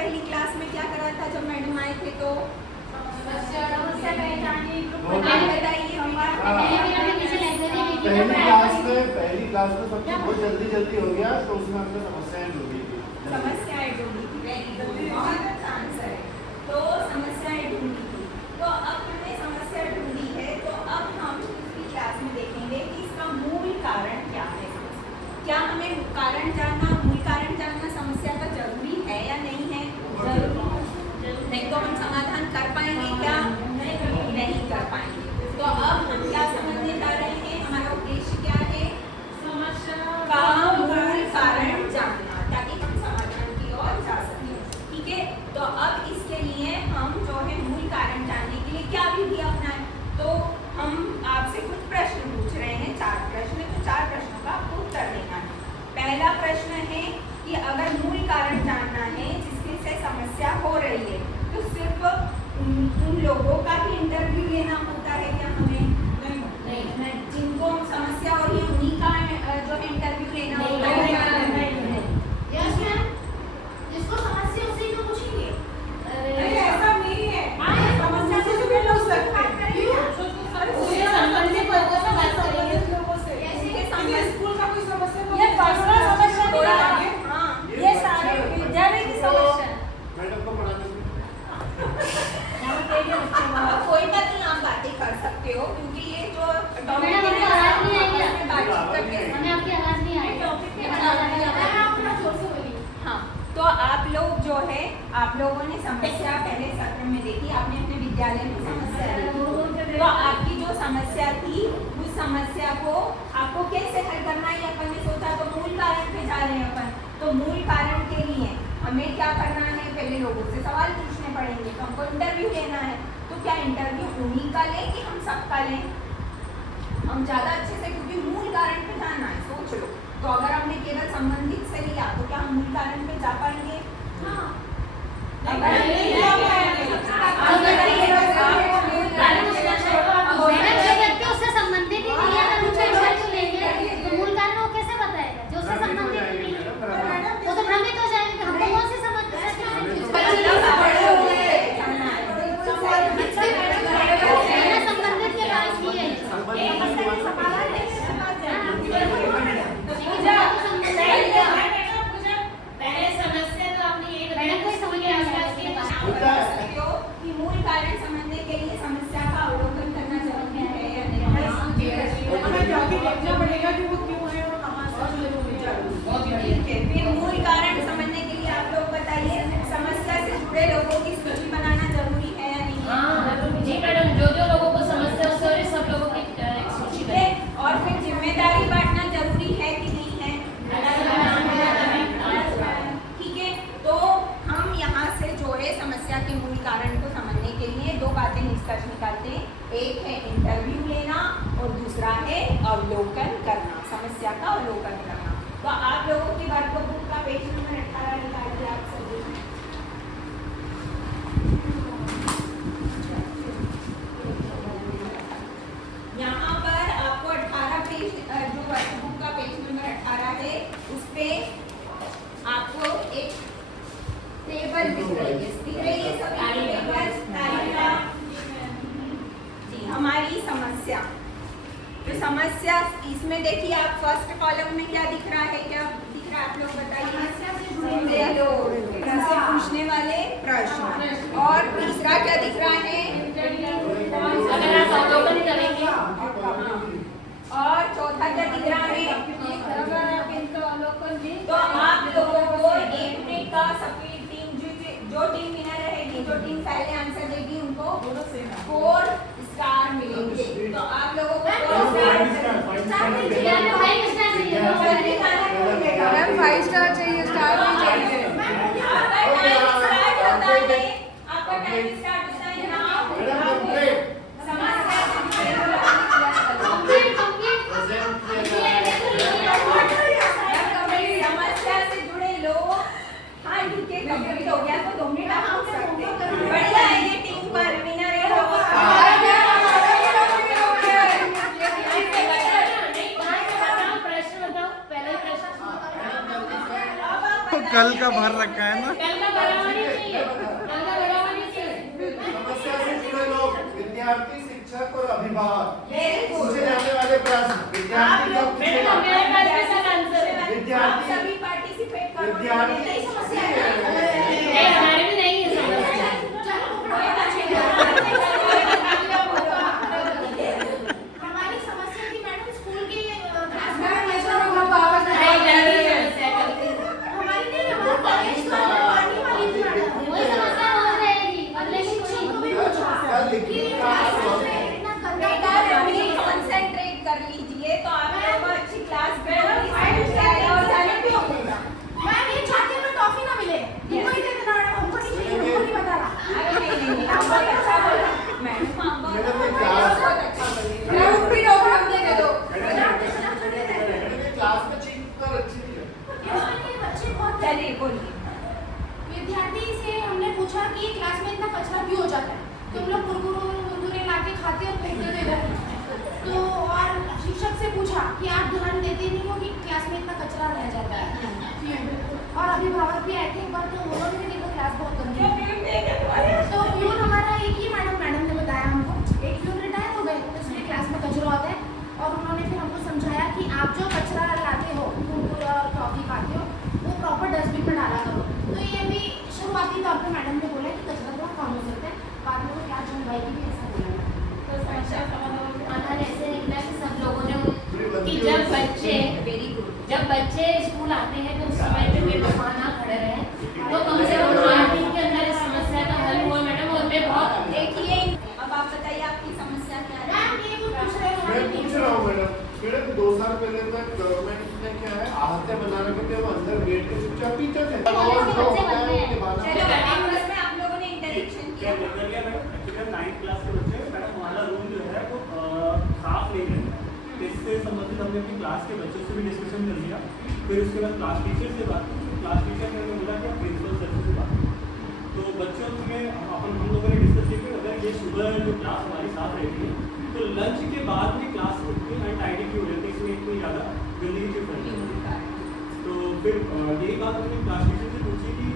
पहली क्लास में क्या करा था जब मैडम आए थे? तो बताइए हमारा पहली क्लास में सब कुछ बहुत जल्दी जल्दी हो गया, तो उसमें हमने समस्याएं ढूंढी थी। समस्याएं ढूंढी थी, आंसर है। तो समस्याएं ढूंढी थी, तो अब हमने समस्या ढूंढी है, तो अब हम दूसरी क्लास में देखेंगे कि इसका मूल कारण क्या है। क्या हमें कारण जानना, मूल कारण जानना समस्या का जरूरी है या नहीं है? जरूरी। नहीं तो हम समाधान कर पाएंगे क्या? नहीं कर पाएंगे। तो अब हम क्या समझने जा रहे हैं, हमारा उद्देश्य क्या है? समस्या का मूल कारण जानना, ताकि हम समाधान की ओर जा सकें। ठीक है, तो अब इसके लिए हम जो है मूल कारण जानने के लिए क्या विधि अपनाएं? तो हम आपसे कुछ प्रश्न पूछ रहे हैं, 4 प्रश्न, तो 4 प्रश्नों का आपको उत्तर देना है। पहला प्रश्न है कि अगर मूल कारण जानना है जिसकी से समस्या हो रही है, तो सिर्फ उन लोगों का ही इंटरव्यू लेना होता है क्या हमें? नहीं। जिनको समस्या हो रही है उन्हीं का जो है इंटरव्यू लेना होता है? यस मैम, जिसको समस्या उसी को पूछेंगे। नहीं, ऐसा नहीं है। समस्या से भी पूछ सकते हैं। उससे संबंधित लोगों से बात करेंगे। जैसे स्कूल का कोई समस्या तो ये पर्सनल समस्या नहीं है। हाँ, ये सारे विद्यालय की समस्या है। मैडम को पढ़ाने में कोई बात नहीं, आप बातें कर सकते हो, क्योंकि ये जो मैडम आपको आवाज नहीं आई है? बातचीत करके हमें आपकी आवाज नहीं आई। हाँ, तो आप लोग जो है, आप लोगों ने समस्या पहले सत्र में देखी, आपने अपने विद्यालय में समस्या देखी, तो आपकी जो समस्या थी उस समस्या को आपको कैसे हल करना है, अपन ने सोचा, तो मूल कारण पे जा रहे हैं अपन। तो मूल कारण के लिए हमें क्या करना है, पहले लोगों से सवाल पूछने पड़ेंगे, तो हमको इंटरव्यू लेना है। तो क्या इंटरव्यू उन्हीं का लें कि हम सबका लें? हम ज़्यादा अच्छे से, क्योंकि मूल कारण पे जाना है, सोच लो। तो अगर हमने केवल संबंधित से लिया तो क्या हम मूल कारण पे जा पाएंगे? हाँ। अगर नहीं जा पाएंगे, उससे संबंधित ही नहीं है, अगर मुझे इंटरव्यू लेंगे तो मूल कारण वो कैसे बताएगा जो उससे संबंधित ही नहीं है? वो तो भ्रमित हो जाएगा, हमको कौन से संबंधित के पास ही है। पहले समस्या तो आपने ये मैडम को समझ में आ गया कि मूल कारण समझने के लिए समस्या का अवलोकन करना जरूरी है या नहीं? हमें जाके देखना पड़ेगा कि वो क्यों है और कहाँ से। फिर मूल कारण समझने के लिए आप लोग बताइए, समस्या से जुड़े लोगों की सूची बनाना जरूरी है या नहीं? जी मैडम, जो जो लोगों को समस्या हो रही सब लोगों की एक सूची है। और फिर जिम्मेदारी बांटना जरूरी है कि नहीं है? ठीक है, तो हम यहाँ से जो है समस्या के मूल कारण को समझने के लिए 2 बातें निष्कर्ष निकालते हैं। एक है इंटरव्यू लेना और दूसरा है अवलोकन करना, समस्या का अवलोकन करना। तो आप लोगों की वर्कबुक का पेज नंबर 18 निकालिए आप सभी। यहाँ पर आपको 18 पेज, जो वर्कबुक का पेज नंबर 18 है, उस पे आपको एक टेबल दिख रही है सब तालिका। जी, हमारी समस्या, तो समस्या इसमें देखिए, आप फर्स्ट कॉलम में क्या दिख रहा है, क्या दिख रहा है आप लोग बताइए? प्रश्न पूछने वाले प्रश्न, और तीसरा क्या दिख रहा है? अगर आप अवलोकन करेंगे और चौथा क्या दिख रहा है? तो आप लोगों को 1 मिनट का सभी टीम, जो टीम विनर रहेगी, जो टीम पहले आंसर देगी, उनको 4 स्टार मिलेंगे। तो आप लोगों को 5 स्टार चाहिए, स्टार नहीं चाहिए। आपका टाइम स्टार्ट होता है ना। समस्या से जुड़े लोग, हाँ ठीक है, कंप्लीट हो गया तो 2 मिनट आप पूछ सकते हैं। बढ़िया है, ये टीम पर विनर है। कल का भर रखा है ना। कल का बराबर शिक्षक और अभिभावक Very good. पूछे जाने वाले प्रश्न विद्यार्थी को पूछेगा। विद्यार्थी आप सभी पार्टिसिपेट करो। विद्यार्थी नहीं समस्या है। नहीं, हमारे में नहीं है समस्या। हमारी समस्या थी मैडम स्कूल की क्लास में नहीं, जरूरी समस्या करते हैं। हमारी नहीं हमारे कॉलेज में पानी वाली थी मैडम वही समस्या हो रहेगी, बदले की कोई शिक्षक को भी पूछा कल लिखी कि क्लास क्लास में इतना गंदा बेटा अभी कंसंट्रेट कर लीजिए तो आप लोग अच्छी क्लास में और जाने भी होगा। मैं ये चाहती हूँ मैं टॉफी ना मिले हमको ही दे देना मैडम हमको नहीं बता रहा अरे नहीं आप बहुत अच्छा बोला मैडम आप मैडम, ये बहुत क्लास- अच्छा बोले। मैं ऊपरी टॉपी हम दे दो। क्लास में चीज पर अच्छी नहीं है। इसमें के बच्चे बहुत चलिए बोलिए। विद्यार्थी से हमने पूछा कि क्लास में इतना कचरा क्यों हो जाता है तुम लोग कुरकुरे ला के खाते और फेंक देते इधर तो और शिक्षक से पूछा कि आप ध्यान देते नहीं हो कि क्लास में इतना कचरा रह जाता है और अभिभावक भी आए थे एक बार तो उन्होंने भी देखा क्लास बहुत गंदी है तो प्यून हमारा एक ही मैडम ने बताया हमको एक प्यून रिटायर हो गए तो इसलिए क्लास में कचरा आता है और उन्होंने फिर हमको समझाया कि आप जो कचरा लाते हो कुरकुरे और टॉफी खाते हो वो प्रॉपर डस्टबिन में डाला करो तो ये भी शुरुआती तौर पर मैडम ने बोला कि कचरा थोड़ा कम हो सकता है बाद में वो क्या जन भाई की भी ऐसा बोला समाधान ऐसे निकला कि सब लोगों ने कि जब बच्चे स्कूल आते हैं तो उस समय पे बेवफा ना खड़े रहे तो कम से कम 8 दिन के अंदर इस समस्या का हल हुआ मैडम और मैं बहुत देखिए अब आप बताइए आपकी समस्या क्या है। मैम ये वो पूछ रहे हैं मैं पूछ रहा हूँ मैडम 2 साल पहले तक गवर्नमेंट ने क्या है आहत्य बना रखे थे वो अंदर बैठ के चुपचाप पीते थे। कॉलेज के बच्चे बनते हैं। चलो आपस में आप लोगों ने इंटरेक्शन किया। एक्चुअली 9th क्लास के बच्चे मैडम हमारा रूम जो है वो साफ नहीं रहता है इससे संबंधित हमने अपनी क्लास के बच्चों से भी डिस्कशन कर लिया फिर उसके बाद क्लास टीचर से बात की क्लास टीचर ने बोला कि आप प्रिंसिपल सर से बात करो तो बच्चों में हम लोगों ने डिस्कस किया कि अगर ये सुबह जो क्लास हमारी साफ रहती है तो लंच के बाद भी क्लास इतनी अनटाइडी क्यों रहती है इसमें इतनी ज़्यादा गंदगी क्यों फैलती है तो फिर यही बात हमने क्लास टीचर से पूछी कि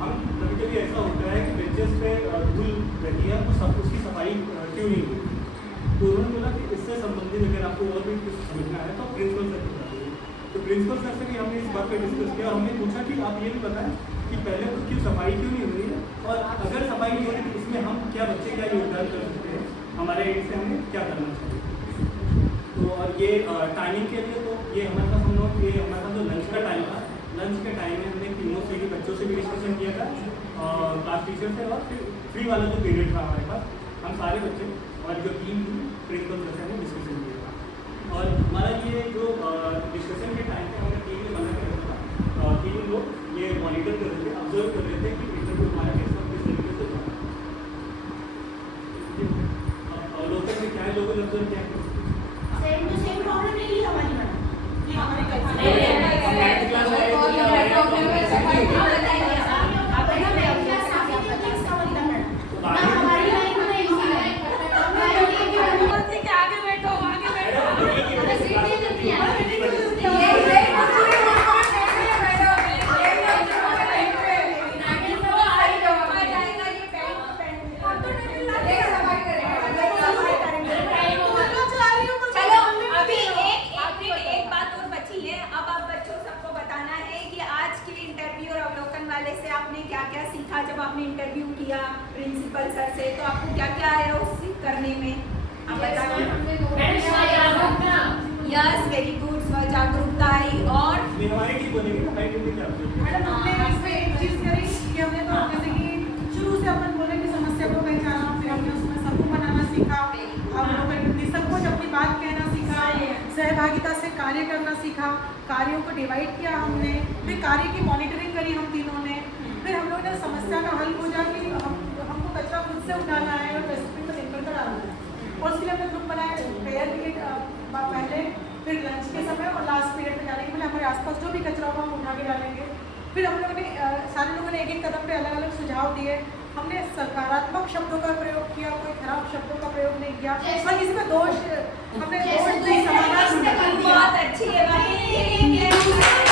हम कभी कभी ऐसा होता है कि बेंचेस पे धूल रहती है तो सब उसकी सफाई क्यों नहीं होती तो उन्होंने बोला कि इससे संबंधित अगर आपको और भी कुछ समझना है तो प्रिंसिपल सर को बताइए तो प्रिंसिपल सर से भी हमने इस बात पर डिस्कस किया और हमने पूछा कि आप ये भी बताएं कि पहले उसकी सफाई क्यों नहीं हो रही है और अगर सफाई नहीं हो रही तो इसमें हम क्या बच्चे क्या योगदान कर सकते हैं हमारे एंड से हमें क्या करना चाहिए तो और ये टाइमिंग के लिए तो ये हमारे पास हम लोग ये हमारे पास जो लंच का टाइम था लंच के टाइम में हमने तीनों से ही बच्चों से भी डिस्कशन किया था क्लास टीचर से और फिर फ्री वाला जो पीरियड था हमारे पास हम सारे बच्चे और जो टीम थी प्रिंसिपल सर से हमने डिस्कशन किया था और हमारा ये जो डिस्कशन के टाइम पे हमने टीम में बना कर रखा था 3 लोग ये मॉनिटर कर रहे थे ऑब्जर्व कर रहे थे कि इंटरव्यू हमारा कैसा किस तरीके से था लोकल में क्या लोगों ने ऑब्जर्व किया सेम टू सेम प्रॉब्लम नहीं है हमारी मैडम ये हमारे हमारी लाइन में आगे बैठो चलो अभी एक बात और बची है अब आप बच्चों सबको बताना है कि आज के इंटरव्यू और अवलोकन वाले से आपने क्या क्या सीखा जब आपने इंटरव्यू किया प्रिंसिपल सर से तो आपको क्या क्या आया उस करने में आप बताइए। यस वेरी गुड स्व जागरूकता आई और ये हमारी टीम बनेगी हमारी टीम में क्या मैडम हमने इसमें एक चीज करी कि हमने तो जैसे कि शुरू से अपन बोले कि समस्या को पहचाना फिर हमने उसमें समूह बनाना सीखा अवलोकन सब कुछ अपनी बात कहना सीखा सहभागिता से कार्य करना सीखा कार्यों को डिवाइड किया हमने फिर कार्य की मॉनिटरिंग करी हम तीनों ने फिर हम लोगों ने समस्या का हल खोजा कि हमको कचरा खुद से उठाना है और डस्टबिन में निकल कर डालना है और उसके लिए हमने ग्रुप बनाया प्रेयर के पहले फिर लंच के समय और लास्ट पीरियड में जाने के पहले हमारे आसपास जो भी कचरा होगा हम उठा के डालेंगे फिर हम लोगों ने सारे लोगों ने एक कदम पे अलग अलग सुझाव दिए हमने सकारात्मक शब्दों का प्रयोग किया कोई खराब शब्दों का प्रयोग नहीं किया और किसी में दोष हमने दोष नहीं समाधान बहुत अच्छी है